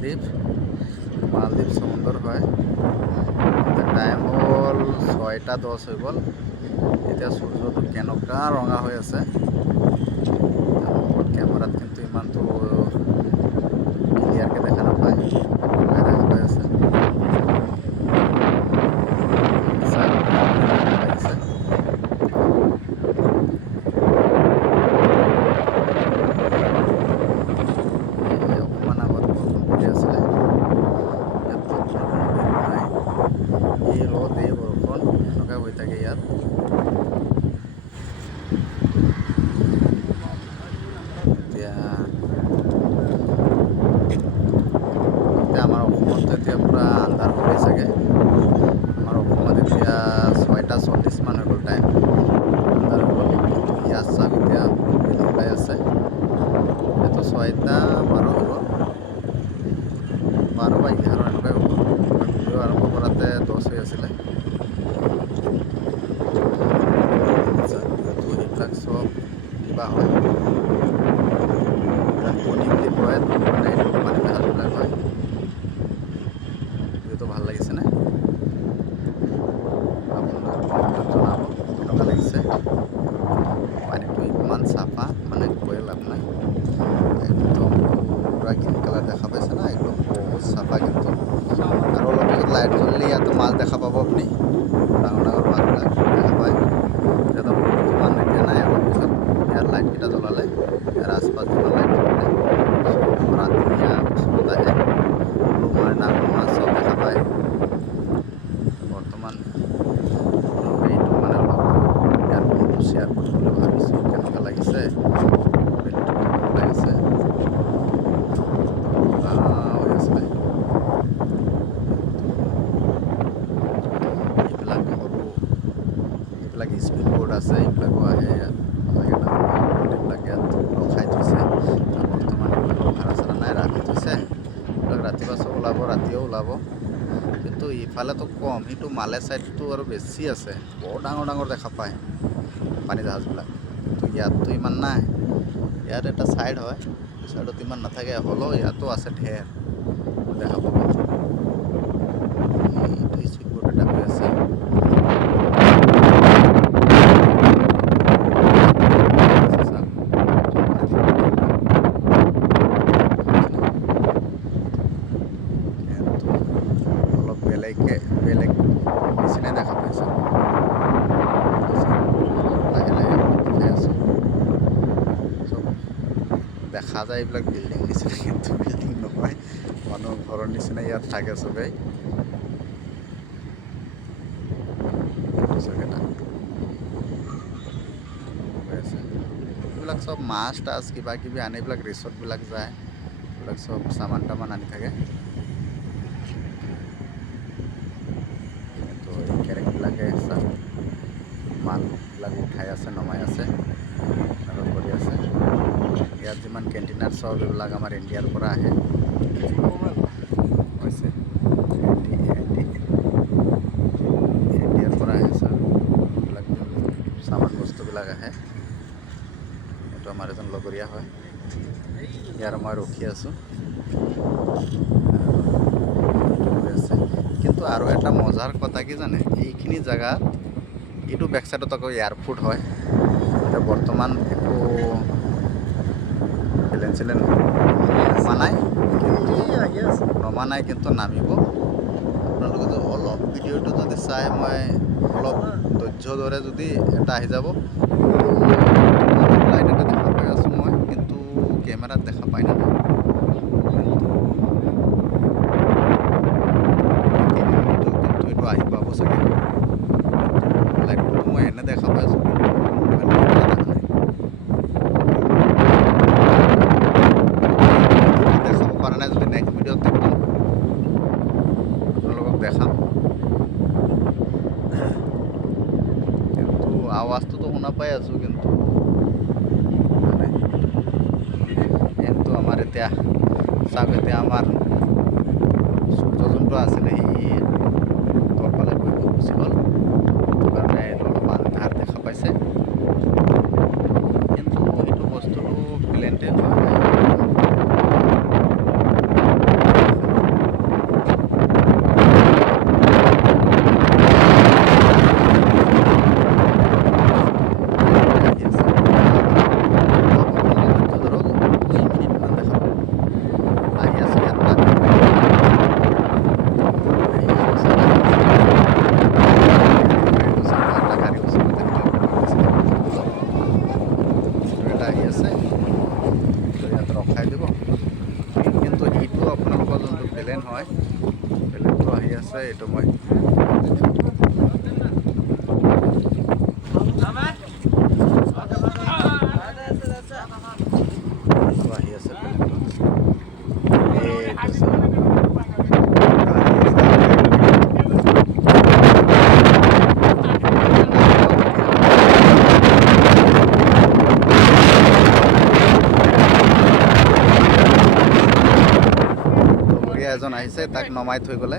মালদ্বীপ সমুন্দৰ হয়। এতিয়া টাইম হ'ল 6:10 হৈ গ'ল। এতিয়া সূৰ্যটো কেনেকুৱা ৰঙা হৈ আছে, কেমেৰাত কিন্তু ইমানটো ক্লিয়াৰকৈ দেখা নাপায়, দেখা পাই আছে। লাগিছে অকণমান আগত বৰষুণ পৰি আছিলে, ইয়াত নাই। এই ৰ'দ এই বৰষুণ এনেকুৱা হৈ থাকে ইয়াত। এতিয়া আমাৰ অসমত এতিয়া পূৰা আন্ধাৰ হ'লেই চাগে। আমাৰ অসমত এতিয়া 6:40 মান হৈ গ'ল টাইম, আন্ধাৰ হৈ গ'ল। কিন্তু ইয়াত চাওক এতিয়া বেলি ওলাই আছে। এইটো 6:12 হৈ গ'ল, 12 বা 11 এনেকুৱাই হ'ব। মই ভিডিঅ' আৰম্ভ কৰাতে 10 হৈ আছিলে। এইবিলাক চব কিবা হয়, এইবিলাক টনি বুলি কয়, মানে এইটো পানী জাহাজবিলাক হয়। ভিডিঅ'টো ভাল লাগিছেনে? আপোনালোকে কমেণ্টত জনাব কেনেকুৱা লাগিছে। পানীটো ইমান চাফা, মানে কৈয়ে লাভ নাই। একদম পুৰা গ্ৰীণ কালাৰ দেখা পাইছে না, একদম বহুত চাফা। কিন্তু আৰু অলপ পিছত লাইট জ্বলিলে ইয়াতো মাছ দেখা পাব আপুনি, ডাঙৰ ডাঙৰ মাছবিলাক দেখা পায়। এতিয়াতো বৰ্তমান এতিয়া নাই, অলপ পিছত ইয়াৰ লাইটকেইটা জ্বলালে, ইয়াৰ আচপাছ যিমান লাইট জ্বলালে চব ৰাতি ইয়াৰ ওচৰত আহে, সৰু মাছ ডাঙৰ মাছ চব দেখা পায়। বৰ্তমান আপোনালোকে এইটো মানে অলপ ইয়াৰ ভিডিঅ'টো শ্বেয়াৰ কৰিম বুলি ভাবিছোঁ। কেনেকুৱা লাগিছে, বেলিটো কেনেকুৱা লাগিছে, হৈ আছিলে। এইবিলাক সৰু এইবিলাক স্পীড বোৰ্ড আছে, এইবিলাকো আহে ইয়াত। লাগে ডাঙৰ ডাঙৰ বোট এইবিলাক ইয়াত ৰখাই থৈছে। বৰ্তমান এইবিলাকৰ ভাড়া চাড়া নাই, ৰাখি থৈছে। এইবিলাক ৰাতিপুৱা চব ওলাব, ৰাতিও ওলাব। কিন্তু ইফালেতো কম, সেইটো মালে ছাইডটো আৰু বেছি আছে, বৰ ডাঙৰ ডাঙৰ দেখা পায় পানী জাহাজবিলাক। কিন্তু ইয়াততো ইমান নাই, ইয়াত এটা ছাইড হয়, এই ছাইডত ইমান নাথাকে। হ'লেও ইয়াতো আছে ঢেৰ, দেখা পাব। এইটো স্পীড বোট এটা গৈ আছে। অলপ বেলেগ নিচিনাই দেখা পাইছে। লাহে লাহে দেখাই আছোঁ, চব দেখা যায় এইবিলাক বিল্ডিং নিচিনা, কিন্তু বিল্ডিং নহয়, মানুহৰ ঘৰৰ নিচিনা ইয়াত থাকে চবেই। এইবিলাক চব মাছ টাছ কিবা কিবি আনি এইবিলাক ৰিচৰ্টবিলাক যায়, এইবিলাক চব চামান তামান আনি থাকে। তো এই কেৰেকবিলাকে চাওক মালবিলাক উঠাই আছে, নমাই আছে, এনেকুৱা কৰি আছে। ইয়াত যিমান কেণ্টেইনাৰ চব এইবিলাক আমাৰ ইণ্ডিয়াৰ পৰা আহে হৈছে, ইণ্ডিয়াৰ পৰা আহে চব এইবিলাক চামান বস্তুবিলাক আহে। এইটো আমাৰ এজন লগৰীয়া হয়, ইয়াৰ মই ৰখি আছোঁ। কিন্তু আৰু এটা মজাৰ কথা কি জানে, এইখিনি জেগাত এইটো বেক চাইডত আকৌ এয়াৰপোৰ্ট হয়। এতিয়া বৰ্তমান একো প্লেন চিলেন নমা নাই, কিন্তু নামিব। আপোনালোকে যদি অলপ ভিডিঅ'টো যদি চাই, মই অলপ ধৈৰ্য ধৰে যদি এটা আহি যাব। লাইট এটা দেখা পাই আছোঁ মই, কিন্তু কেমেৰাত দেখা পাই না নাই। কিন্তু এইটো আহি পাব চাগে। লাইটটো মই এনে দেখা পাই আছোঁ, কিন্তু দেখাব পৰা নাই। যদি নেক্সট ভিডিঅ'ত আপোনালোকক দেখাম। কিন্তু আৱাজটোতো শুনা পাই আছোঁ, কিন্তু কিন্তু আমাৰ এতিয়া চাওক, এতিয়া আমাৰ সূৰ্য যোনটো আছিলে সি তলফালে গৈ গুচি গ'ল, সেইটো কাৰণে অলপ আন্ধাৰ দেখা পাইছে। কিন্তু সেইটো বস্তুটো প্লেনতে হয়, এইটো মই আহি আছে এজন আহিছে তাক নমাই থৈ গ'লে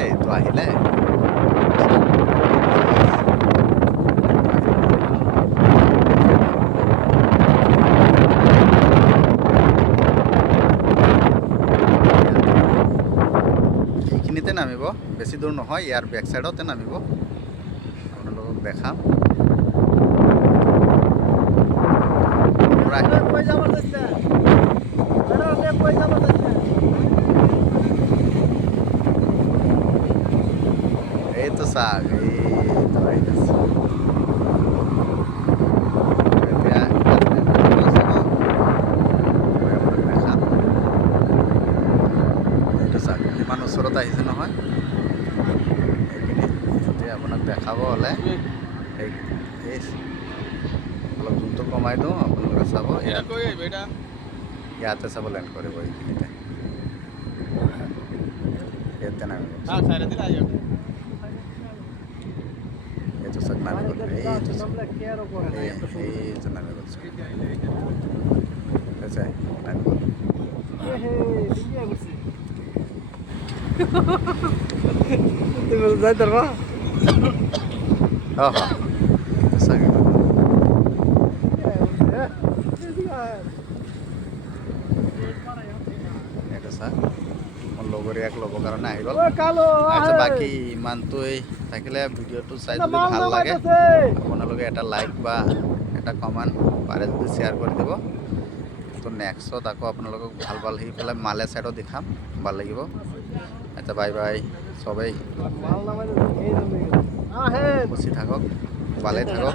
এইটো আহিলে এইখিনিতে নামিব, বেছি দূৰ নহয়, ইয়াৰ বেক চাইডতে নামিব। আপোনালোকক দেখাম এইটো চাওক, এইটো আহি আছে। এতিয়া দেখাম এইটো চাওক কিমান ওচৰত আহিছে নহয়। এতিয়া আপোনাক দেখাব হ'লে অলপ জোনটো কমাই দিওঁ, আপোনালোকে চাব। ইয়াতে চাব লেণ্ড কৰিব এইখিনিতে, ইয়াতে নামিব। এইটো চাওক নামি গ'ল, এইটো নামি গ'ল, নামি গ'ল। যাই পারবা মোৰ লগৰীয়াক ল'বৰ কাৰণে আহি গ'ল। আচ্ছা, বাকী ইমানটোৱেই থাকিলে ভিডিঅ'টো চাই যদি ভাল লাগে আপোনালোকে এটা লাইক বা এটা কমেণ্ট পাৰে যদি শ্বেয়াৰ কৰি দিব। তো নেক্সটত আকৌ আপোনালোকক ভাল ভাল সি পেলাই মালে চাইডত দেখাম, ভাল লাগিব। আচ্ছা, বাই বাই, সবেই খুচি থাকক, ভালে থাকক।